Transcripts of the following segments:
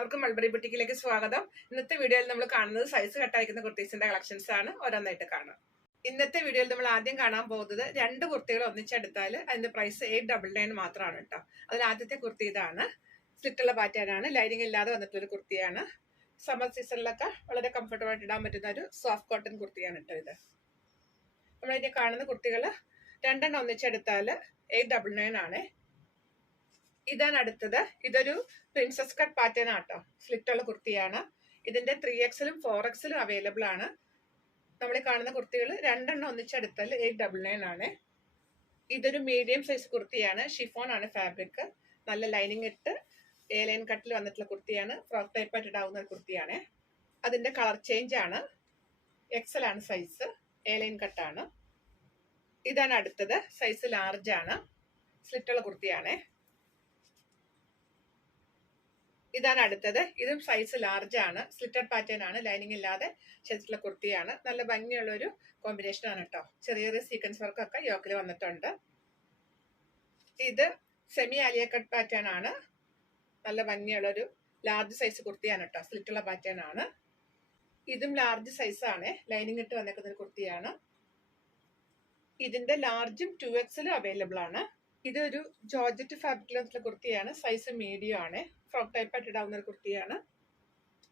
എല്ലാവർക്കും മൾബറി ബുട്ടിക്കിലേക്ക് സ്വാഗതം. ഇന്നത്തെ വീഡിയോയിൽ നമ്മൾ കാണുന്നത് സൈസ് കട്ടയക്കുന്ന കുർത്തീസിന്റെ കളക്ഷൻസ് ആണ്. ഓരോന്നായിട്ട് കാണാം. ഇന്നത്തെ വീഡിയോയിൽ നമ്മൾ ആദ്യം കാണാൻ പോകുന്നത് രണ്ട് കുർത്തികൾ ഒന്നിച്ചെടുത്താൽ അതിന്റെ പ്രൈസ് 899 മാത്രമാണ് കേട്ടോ. അതിൽ ആദ്യത്തെ കുർത്തി ഇതാണ്. സ്ലിറ്റുള്ള പാറ്റേൺ ആണ്, ലൈനിങ് ഇല്ലാതെ വന്നിട്ടുള്ള ഒരു കുർത്തിയാണ്. സമ്മർ സീസണിലൊക്കെ വളരെ കംഫർട്ടബിൾ ആയിട്ട് ഇടാൻ പറ്റുന്ന ഒരു സോഫ്റ്റ് കോട്ടൺ കുർത്തിയാണ് കേട്ടോ ഇത്. നമ്മളിനി കാണുന്ന കുർത്തികൾ രണ്ടെണ്ണം ഒന്നിച്ചെടുത്താൽ 899 ആണ്. ഇതാണ് അടുത്തത്. ഇതൊരു പ്രിൻസസ് കട്ട് പാറ്റേൺ ആട്ടോ, സ്ലിറ്റുള്ള കുർത്തിയാണ്. ഇതിന്റെ 3XL 4XL അവൈലബിൾ ആണ്. നമ്മൾ കാണുന്ന കുർത്തികൾ രണ്ടെണ്ണം ഒന്നിച്ചെടുത്താൽ 899 ആണ്. ഇതൊരു മീഡിയം സൈസ് കുർത്തിയാണ്. ഷിഫോൺ ആണ് ഫാബ്രിക്. നല്ല ലൈനിങ് ഇട്ട് ലൈൻ കട്ടിൽ വന്നിട്ടുള്ള കുർത്തിയാണ്. ഫ്രോക്ക് ടൈപ്പ് ആയിട്ട് ഇടാവുന്ന കുർത്തിയാണ്. അതിന്റെ കളർ ചേഞ്ച് ആണ്. XL ആണ് സൈസ്, ലൈൻ കട്ടാണ്. ഇതാണ് അടുത്തത്. സൈസ് ലാർജ് ആണ്, സ്ലിറ്റുള്ള കുർത്തിയാണ്. ഇതാണ് അടുത്തത്. ഇതും സൈസ് ലാർജ് ആണ്, സ്ലിറ്റഡ് പാറ്റേൺ ആണ്, ലൈനിങ് ഇല്ലാതെ ചെയ്തിട്ടുള്ള കുർത്തിയാണ്. നല്ല ഭംഗിയുള്ള ഒരു കോമ്പിനേഷൻ ആണ് കേട്ടോ. ചെറിയ ചെറിയ സീക്വൻസ് വർക്കൊക്കെ യോക്കിൽ വന്നിട്ടുണ്ട്. ഇത് സെമി ആലിയ കട്ട് പാറ്റേൺ ആണ്. നല്ല ഭംഗിയുള്ള ഒരു ലാർജ് സൈസ് കുർത്തിയാണ് കേട്ടോ, സ്ലിറ്റുള്ള പാറ്റേൺ ആണ്. ഇതും ലാർജ് സൈസ് ആണ്, ലൈനിങ് ഇട്ട് വന്നിരിക്കുന്ന ഒരു കുർത്തിയാണ്. ഇതിന്റെ ലാർജും 2XL അവൈലബിൾ ആണ്. ഇതൊരു ജോർജറ്റ് ഫാബ്രിക്കിലുള്ള കുർത്തിയാണ്. സൈസ് മീഡിയം ആണ്, ഫ്രോക്ക് ടൈപ്പ് ആയിട്ട് ഇടാവുന്ന ഒരു കുർത്തിയാണ്.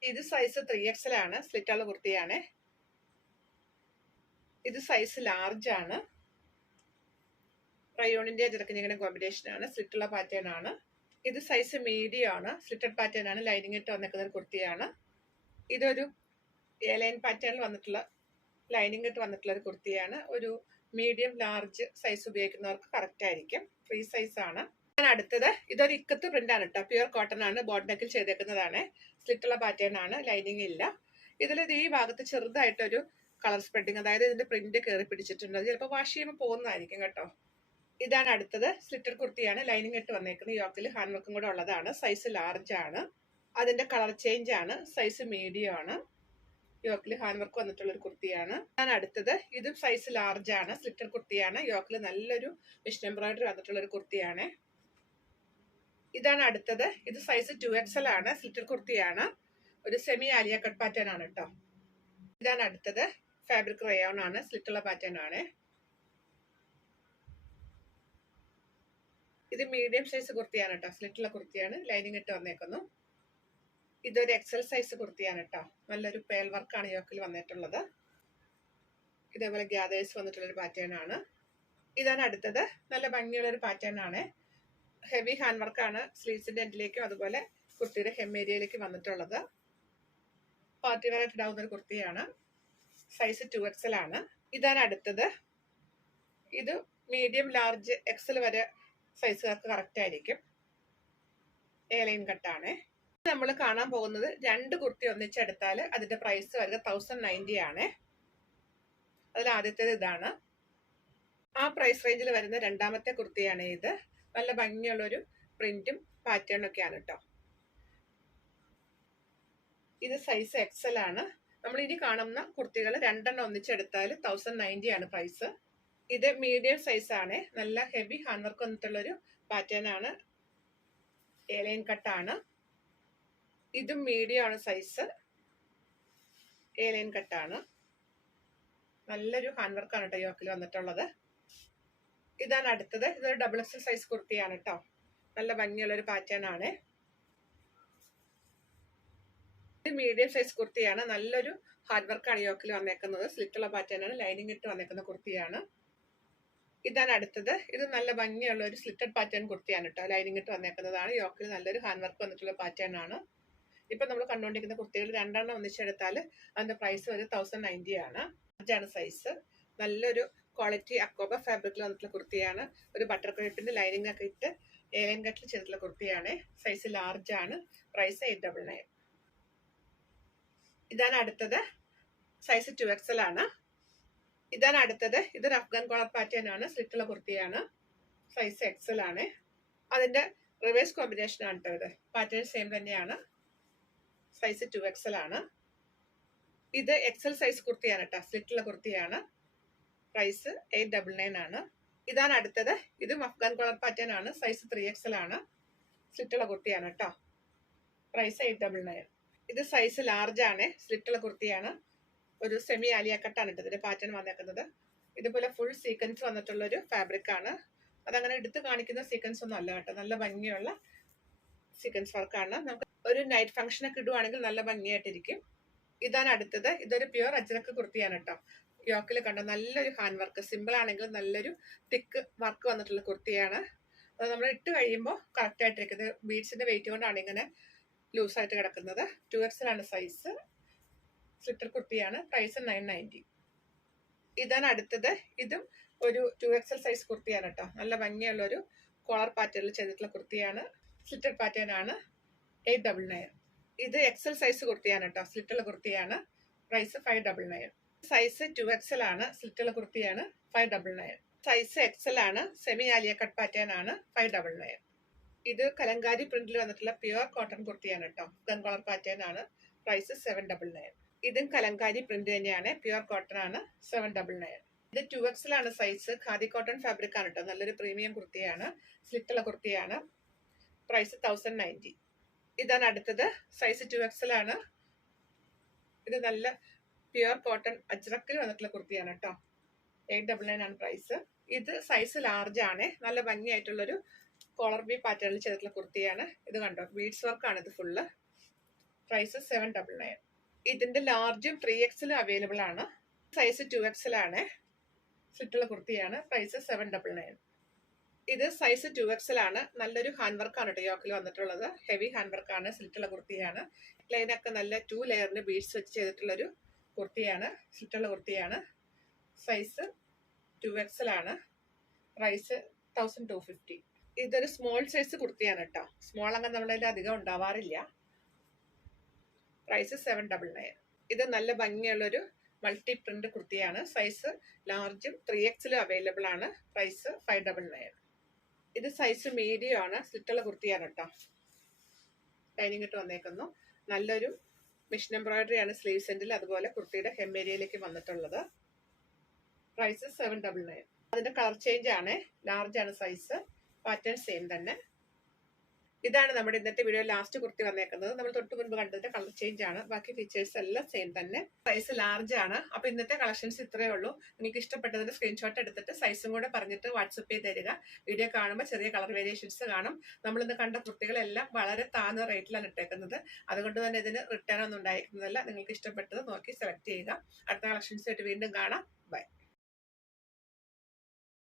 ഇത് സൈസ് 3XL ആണ്, സ്ലിറ്റുള്ള കുർത്തിയാണ്. ഇത് സൈസ് ലാർജ് ആണ്. റയോണിന്റെ ചെറുക്കിങ്ങനെ കോമ്പിനേഷൻ ആണ്, സ്ലിറ്റുള്ള പാറ്റേൺ ആണ്. ഇത് സൈസ് മീഡിയം ആണ്, സ്ലിറ്റഡ് പാറ്റേൺ ആണ്, ലൈനിങ് ഇട്ട് വന്നിരിക്കുന്ന ഒരു കുർത്തിയാണ്. ഇതൊരു ലൈൻ പാറ്റേണിൽ വന്നിട്ടുള്ള ലൈനിങ് ഇട്ട് വന്നിട്ടുള്ള ഒരു കുർത്തിയാണ്. ഒരു മീഡിയം ലാർജ് സൈസ് ഉപയോഗിക്കുന്നവർക്ക് കറക്റ്റ് ആയിരിക്കും. ഫ്രീ സൈസ് ആണ്. അടുത്തത് ഇതൊരു ഇക്കത്ത് പ്രിന്റ് ആണ് കേട്ടോ, പ്യുവർ കോട്ടൺ ആണ്, ബോട്ട് നെക്കിൽ ചെയ്തേക്കുന്നതാണ്. സ്ലിറ്റുള്ള പാറ്റേൺ ആണ്, ലൈനിങ് ഇല്ല. ഇതിൽ ഈ ഭാഗത്ത് ചെറുതായിട്ടൊരു കളർ സ്പ്രെഡിങ്, അതായത് ഇതിന്റെ പ്രിന്റ് കയറി പിടിച്ചിട്ടുണ്ട്. ചിലപ്പോൾ വാഷ് ചെയ്യുമ്പോൾ പോകുന്നതായിരിക്കും കേട്ടോ. ഇതാണ് അടുത്തത്. സ്ലിറ്റഡ് കുർത്തിയാണ്, ലൈനിങ് ഇട്ട് വന്നേക്കുന്നത്. യോക്കിൽ ഹാൻഡ് വർക്കും കൂടെ ഉള്ളതാണ്. സൈസ് ലാർജ് ആണ്. അതിന്റെ കളർ ചേഞ്ച് ആണ്. സൈസ് മീഡിയം ആണ്, യോക്കിൽ ഹാൻഡ് വർക്ക് വന്നിട്ടുള്ള ഒരു കുർത്തിയാണ്. ഇതാണ് അടുത്തത്. ഇതും സൈസ് ലാർജ് ആണ്, സ്ലിറ്റഡ് കുർത്തിയാണ്. യോക്കിൽ നല്ലൊരു മിഷൻ എംബ്രോയിഡറി വന്നിട്ടുള്ള ഒരു കുർത്തിയാണ്. ഇതാണ് അടുത്തത്. ഇത് സൈസ് 2XL ആണ്, സ്ലിറ്റഡ് കുർത്തിയാണ്. ഒരു സെമി ആലിയ കട്ട് പാറ്റേൺ ആണ് കേട്ടോ. ഇതാണ് അടുത്തത്. ഫാബ്രിക് റയോൺ ആണ്, സ്ലിറ്റുള്ള പാറ്റേൺ ആണ്. ഇത് മീഡിയം സൈസ് കുർത്തിയാണ് കേട്ടോ, സ്ലിറ്റുള്ള കുർത്തിയാണ്, ലൈനിങ് ഇട്ട് വന്നേക്കുന്നു. ഇതൊരു XL സൈസ് കുർത്തിയാണ് കേട്ടോ. നല്ലൊരു പേൾ വർക്കാണ് യോക്കിൽ വന്നിട്ടുള്ളത്. ഇതേപോലെ ഗ്യാദേഴ്സ് വന്നിട്ടുള്ളൊരു പാറ്റേൺ ആണ്. ഇതാണ് അടുത്തത്. നല്ല ഭംഗിയുള്ള ഒരു പാറ്റേൺ ആണ്. ഹെവി ഹാൻഡ് വർക്കാണ് സ്ലീവ്സിന്റെ എൻഡിലേക്കും അതുപോലെ കുർത്തിയുടെ ഹെം ഏരിയയിലേക്ക് വന്നിട്ടുള്ളത്. പാർട്ടി വെയർ ആയിട്ട് ഇടാവുന്ന ഒരു കുർത്തിയാണ്. സൈസ് 2XL ആണ്. ഇതാണ് അടുത്തത്. ഇത് മീഡിയം ലാർജ് XL വരെ സൈസുകാർക്ക് കറക്റ്റ് ആയിരിക്കും. ലൈൻ കട്ടാണ്. നമ്മൾ കാണാൻ പോകുന്നത് രണ്ട് കുർത്തി ഒന്നിച്ചെടുത്താൽ അതിന്റെ പ്രൈസ് വരിക 1090 ആണ്. അതിൽ ആദ്യത്തേത് ഇതാണ്. ആ പ്രൈസ് റേഞ്ചിൽ വരുന്ന രണ്ടാമത്തെ കുർത്തിയാണ് ഇത്. നല്ല ഭംഗിയുള്ളൊരു പ്രിന്റും പാറ്റേണും ഒക്കെയാണ് കേട്ടോ. ഇത് സൈസ് XL ആണ്. നമ്മൾ ഇനി കാണുന്ന കുർത്തികൾ രണ്ടെണ്ണം ഒന്നിച്ചെടുത്താൽ 1090 ആണ് പ്രൈസ്. ഇത് മീഡിയം സൈസ് ആണ്. നല്ല ഹെവി ഹാൻഡ് വർക്ക് വന്നിട്ടുള്ളൊരു പാറ്റേൺ ആണ്, ലൈൻ കട്ടാണ്. ഇതും മീഡിയം ആണ് സൈസ്, ലൈൻ കട്ടാണ്. നല്ലൊരു ഹാൻഡ് വർക്കാണ് കേട്ടോ യോക്കിൽ വന്നിട്ടുള്ളത്. ഇതാണ് അടുത്തത്. ഇതൊരു XXL സൈസ് കുർത്തിയാണ് കേട്ടോ. നല്ല ഭംഗിയുള്ളൊരു പാറ്റേൺ ആണ്. ഇത് മീഡിയം സൈസ് കുർത്തിയാണ്. നല്ലൊരു ഹാർഡ് വർക്കാണ് യോക്കിൽ വന്നേക്കുന്നത്. സ്ലിറ്റുള്ള പാറ്റേൺ ആണ്, ലൈനിങ് ഇട്ട് വന്നേക്കുന്ന കുർത്തിയാണ്. ഇതാണ് അടുത്തത്. ഇത് നല്ല ഭംഗിയുള്ള ഒരു സ്ലിറ്റഡ് പാറ്റേൺ കുർത്തിയാണ് കേട്ടോ, ലൈനിങ് ഇട്ട് വന്നേക്കുന്നതാണ്. യോക്കിൽ നല്ലൊരു ഹാൻഡ് വർക്ക് വന്നിട്ടുള്ള പാറ്റേൺ ആണ്. ഇപ്പൊ നമ്മൾ കണ്ടുകൊണ്ടിരിക്കുന്ന കുർത്തികൾ രണ്ടെണ്ണം ഒന്നിച്ചെടുത്താൽ അതിന്റെ പ്രൈസ് ഒരു 1090 ആണ്. ാണ് സൈസ്. നല്ലൊരു ക്വാളിറ്റി അക്കോബ ഫാബ്രിക്കിൽ വന്നിട്ടുള്ള കുർത്തിയാണ്. ഒരു ബട്ടർ ക്രേപ്പിന്റെ ലൈനിങ് ഒക്കെ ഇട്ട് ലൈൻ കട്ടിൽ ചെയ്തിട്ടുള്ള കുർത്തിയാണ്. സൈസ് ലാർജ് ആണ്. പ്രൈസ് 899. ഇതാണ് അടുത്തത്. സൈസ് 2XL ആണ്. ഇതാണ് അടുത്തത്. ഇതൊരു അഫ്ഗാൻ കോളർ പാറ്റേൺ ആണ്, സ്ലിറ്റുള്ള കുർത്തിയാണ്. സൈസ് XL ആണ്. അതിന്റെ റിവേഴ്സ് കോമ്പിനേഷൻ ആണ് കേട്ടോ ഇത്. പാറ്റേൺ സെയിം തന്നെയാണ്. സൈസ് 2XL ആണ്. ഇത് XL സൈസ് കുർത്തിയാണ് കേട്ടോ, സ്ലിറ്റുള്ള കുർത്തിയാണ്. പ്രൈസ് 899 ആണ്. ഇതാണ് അടുത്തത്. ഇതും അഫ്ഗാൻ കോളർ പാറ്റേൺ ആണ്. സൈസ് 3XL ആണ്, സ്ലിറ്റുള്ള കുർത്തിയാണ് കേട്ടോ. പ്രൈസ് 899. ഇത് സൈസ് ലാർജ് ആണ്, സ്ലിറ്റുള്ള കുർത്തിയാണ്. ഒരു സെമി ആലിയ കട്ടാണ് ഇതിന്റെ പാറ്റേൺ വന്നേക്കുന്നത്. ഇതുപോലെ ഫുൾ സീക്വൻസ് വന്നിട്ടുള്ളൊരു ഫാബ്രിക് ആണ്. അതങ്ങനെ എടുത്ത് കാണിക്കുന്ന സീക്വൻസ് ഒന്നും അല്ല കേട്ടോ, നല്ല ഭംഗിയുള്ള സീക്വൻസ് വർക്കാണ്. നമുക്ക് ഒരു നൈറ്റ് ഫംഗ്ഷനൊക്കെ ഇടുവാണെങ്കിൽ നല്ല ഭംഗിയായിട്ടിരിക്കും. ഇതാണ് അടുത്തത്. ഇതൊരു പ്യുവർ അജ്രക്ക് കുർത്തിയാണ് കേട്ടോ. യോക്കിൽ കണ്ട നല്ലൊരു ഹാൻഡ് വർക്ക്, സിമ്പിൾ ആണെങ്കിലും നല്ലൊരു തിക്ക് വർക്ക് വന്നിട്ടുള്ള കുർത്തിയാണ്. അത് നമ്മൾ ഇട്ട് കഴിയുമ്പോൾ കറക്റ്റ് ആയിട്ടിരിക്കുന്നത്. ബീഡ്സിന്റെ വെയിറ്റ് കൊണ്ടാണ് ഇങ്ങനെ ലൂസായിട്ട് കിടക്കുന്നത്. 2XL ആണ് സൈസ്. സ്ലിറ്റർ കുർത്തിയാണ്. പ്രൈസ് 990. ഇതാണ് അടുത്തത്. ഇതും ഒരു 2XL സൈസ് കുർത്തിയാണ് കേട്ടോ. നല്ല ഭംഗിയുള്ള ഒരു കോളർ പാറ്റേണിൽ ചെയ്തിട്ടുള്ള കുർത്തിയാണ്. സ്ലിറ്റർ പാറ്റേൺ ആണ്. 899. ഇത് XL സൈസ് കുർത്തിയാണ് കേട്ടോ. സ്ലിറ്റുള്ള കുർത്തിയാണ്. പ്രൈസ് 599. സൈസ് 2XL ആണ്. സ്ലിറ്റുള്ള കുർത്തിയാണ്. 599. സൈസ് XL ആണ്. സെമി ആലിയ കട്ട് പാറ്റേൺ ആണ്. 599. ഇത് കലങ്കാരി പ്രിന്റിൽ വന്നിട്ടുള്ള പ്യുവർ കോട്ടൺ കുർത്തിയാണ് കേട്ടോ. ഗൺ കളർ പാറ്റേൺ ആണ്. പ്രൈസ് 799. ഇതും കലങ്കാരി പ്രിന്റ് തന്നെയാണ്. പ്യുവർ കോട്ടൺ ആണ്. 799. ഇത് 2XL ആണ് സൈസ്. ഖാദി കോട്ടൺ ഫാബ്രിക് ആണ് കേട്ടോ. നല്ലൊരു പ്രീമിയം കുർത്തിയാണ്. സ്ലിറ്റുള്ള കുർത്തിയാണ്. പ്രൈസ് 1090. ഇതാണ് അടുത്തത്. സൈസ് 2XL ആണ്. ഇത് നല്ല പ്യുവർ കോട്ടൺ അജ്രക്കിൽ വന്നിട്ടുള്ള കുർത്തിയാണ് കേട്ടോ. 899 ആണ് പ്രൈസ്. ഇത് സൈസ് ലാർജ് ആണ്. നല്ല ഭംഗിയായിട്ടുള്ളൊരു കോളർ ബി പാറ്റേണിൽ ചെയ്തിട്ടുള്ള കുർത്തിയാണ്. ഇത് കണ്ടോ, ബീഡ്സ് വർക്കാണ് ഇത് ഫുള്ള്. പ്രൈസ് 799. ഇതിന്റെ ലാർജും 3XL അവൈലബിൾ ആണ്. സൈസ് 2XL ആണ്. സ്ലിറ്റുള്ള കുർത്തിയാണ്. പ്രൈസ് 799. ഇത് സൈസ് 2XL ആണ്. നല്ലൊരു ഹാൻഡ് വർക്കാണ് കേട്ടോ യോക്കിൽ വന്നിട്ടുള്ളത്. ഹെവി ഹാൻഡ് വർക്കാണ്. സ്ലിറ്റുള്ള കുർത്തിയാണ്. ലൈനൊക്കെ നല്ല 2 ലെയറിന് ബീഡ്സ് വെച്ച് ചെയ്തിട്ടുള്ളൊരു കുർത്തിയാണ്. സ്ലിറ്റുള്ള കുർത്തിയാണ്. സൈസ് 2XL ആണ്. പ്രൈസ് 1250. ഇതൊരു സ്മോൾ സൈസ് കുർത്തിയാണ് കേട്ടോ. സ്മോൾ അങ്ങനെ നമ്മളതിൽ അധികം ഉണ്ടാവാറില്ല. പ്രൈസ് 799. ഇത് നല്ല ഭംഗിയുള്ളൊരു മൾട്ടി പ്രിന്റ് കുർത്തിയാണ്. സൈസ് ലാർജും 3XL അവൈലബിൾ ആണ്. പ്രൈസ് 599. ഇത് സൈസ് മീഡിയം ആണ്. സ്ലിറ്റുള്ള കുർത്തിയാണ് കേട്ടോ. ലൈനിങ് ഇട്ട് വന്നേക്കുന്നു. നല്ലൊരു മിഷൻ എംബ്രോയിഡറി ആണ് സ്ലീവ്സ് എൻഡിൽ. അതുപോലെ കുർത്തിയുടെ ഹെം ഏരിയയിലേക്ക് വന്നിട്ടുള്ളത്. പ്രൈസ് 799. അതിന്റെ കളർ ചേഞ്ച് ആണ്. ലാർജ് ആണ് സൈസ്. പാറ്റേൺ സെയിം തന്നെ. ഇതാണ് നമ്മുടെ ഇന്നത്തെ വീഡിയോ ലാസ്റ്റ് കുർത്തി വന്നേക്കുന്നത്. നമ്മൾ തൊട്ട് മുൻപ് കണ്ടതിന്റെ കളർ ചേഞ്ച് ആണ്. ബാക്കി ഫീച്ചേഴ്സ് എല്ലാം സെയിം തന്നെ. സൈസ് ലാർജ് ആണ്. അപ്പൊ ഇന്നത്തെ കളക്ഷൻസ് ഇത്രയേ ഉള്ളൂ. നിങ്ങൾക്ക് ഇഷ്ടപ്പെട്ടതിന്റെ സ്ക്രീൻഷോട്ട് എടുത്തിട്ട് സൈസും കൂടെ പറഞ്ഞിട്ട് വാട്സപ്പ് ചെയ്ത് തരിക. വീഡിയോ കാണുമ്പോൾ ചെറിയ കളർ വേരിയേഷൻസ് കാണും. നമ്മളിന്ന് കണ്ട കുർത്തികളെല്ലാം വളരെ താഴ്ന്ന റേറ്റിലാണ് ഇട്ടേക്കുന്നത്. അതുകൊണ്ട് തന്നെ ഇതിന് റിട്ടേൺ ഒന്നും ഉണ്ടായിരിക്കുന്നതല്ല. നിങ്ങൾക്ക് ഇഷ്ടപ്പെട്ടത് നോക്കി സെലക്ട് ചെയ്യുക. അടുത്ത കളക്ഷൻസ് ആയിട്ട് വീണ്ടും കാണാം. ബൈ.